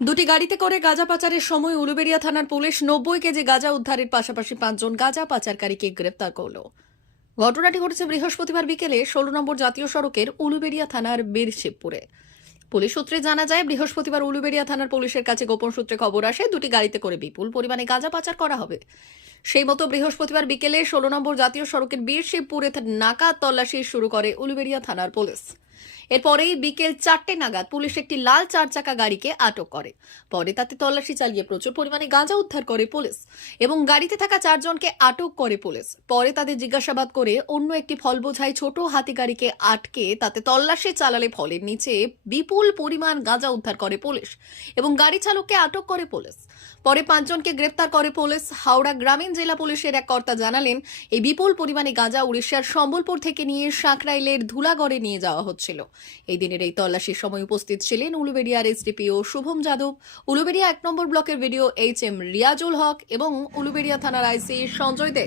দুটি গাড়িতে করে গাঁজা পাচারের সময় উলুবেড়িয়া থানার পুলিশ নব্বই কেজি গাঁজা উদ্ধারের পাশাপাশি পাঁচজন গাঁজা পাচারকারীকে গ্রেপ্তার করল। ঘটনাটি ঘটেছে বৃহস্পতিবার বিকেলে ষোলো নম্বর জাতীয় সড়কের উলুবেড়িয়া থানার বীরশিবপুরে। পুলিশ সূত্রে জানা যায়, বৃহস্পতিবার উলুবেড়িয়া থানার পুলিশের কাছে গোপন সূত্রে খবর আসে, দুটি গাড়িতে করে বিপুল পরিমাণে গাঁজা পাচার করা হবে। সেই মতো বৃহস্পতিবার বিকেলে ষোলো নম্বর জাতীয় সড়কের বীরশিবপুরে নাকা তল্লাশি শুরু করে উলুবেড়িয়া থানার পুলিশ। এরপরেই বিকেল চারটে নাগাদ পুলিশ একটি লাল চার চাকা গাড়িকে আটক করে। পরে তাতে তল্লাশি চালিয়ে প্রচুর পরিমাণে গাঁজা উদ্ধার করে পুলিশ এবং গাড়িতে থাকা চারজনকে আটক করে পুলিশ। পরে তাদের জিজ্ঞাসাবাদ করে অন্য একটি ফল বোঝাই ছোট হাতি গাড়িকে আটকে তাতে তল্লাশি চালালে ফলের নিচে বিপুল পরিমাণ গাঁজা উদ্ধার করে পুলিশ এবং গাড়ি চালককে আটক করে পুলিশ। পরে পাঁচজনকে গ্রেপ্তার করে পুলিশ। হাওড়া গ্রামীণ জেলা পুলিশের এক কর্তা জানালেন, এই বিপুল পরিমাণে গাঁজা উড়িষ্যার সম্বলপুর থেকে নিয়ে সাঁকরাইলের ধুলাগড়ে নিয়ে যাওয়া হচ্ছিল। এই দিনের এই তল্লাশির সময় উপস্থিত ছিলেন উলুবেড়িয়ার এসডিপিও শুভম যাদব, উলুবেড়িয়া এক নম্বর ব্লকের BDO H M Riazul Haque এবং উলুবেড়িয়া থানার আইসি সঞ্জয় দে।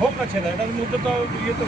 হোক না ছেলে এটার মধ্যে তো ইয়ে তো